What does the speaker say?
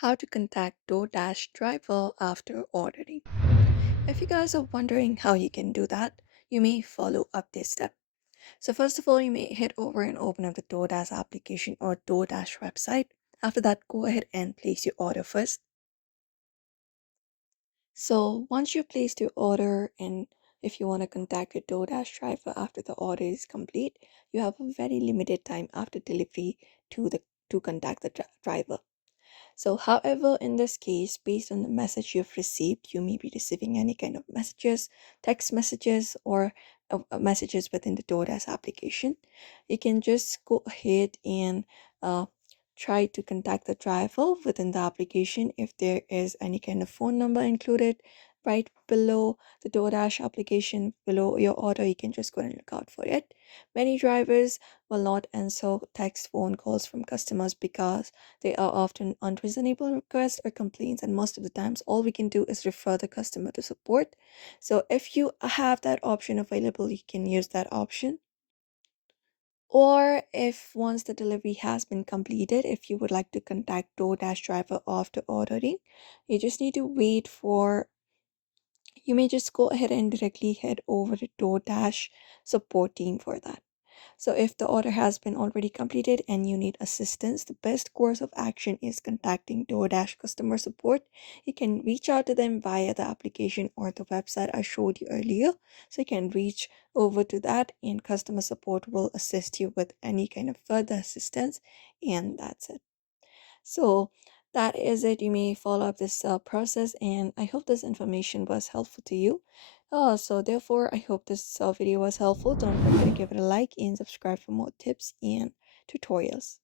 How to contact DoorDash driver after ordering. If you guys are wondering how you can do that, you may follow up this step. So first of all, you may head over and open up the DoorDash application or DoorDash website. After that, go ahead and place your order first. So once you place your order and if you want to contact your DoorDash driver after the order is complete, you have a very limited time after delivery to contact the driver. So, however, in this case, based on the message you've received, you may be receiving any kind of messages, text messages, or messages within the DoorDash application. You can just go ahead and uh, try to contact the driver within the application if there is any kind of phone number included right below the DoorDash application, below your order. You can just go and look out for it. Many drivers will not answer text phone calls from customers because they are often unreasonable requests or complaints, and most of the times, all we can do is refer the customer to support. So, if you have that option available, you can use that option. Or if once the delivery has been completed, if you would like to contact DoorDash driver after ordering, you just need to wait for you may just go ahead and directly head over to DoorDash support team for that. So, if the order has been already completed and you need assistance, the best course of action is contacting DoorDash customer support. You can reach out to them via the application or the website I showed you earlier. So, you can reach over to that, and customer support will assist you with any kind of further assistance, and that's it. So that is it. You may follow up this process, and I hope this information was helpful to you. So therefore, I hope this video was helpful. Don't forget to give it a like and subscribe for more tips and tutorials.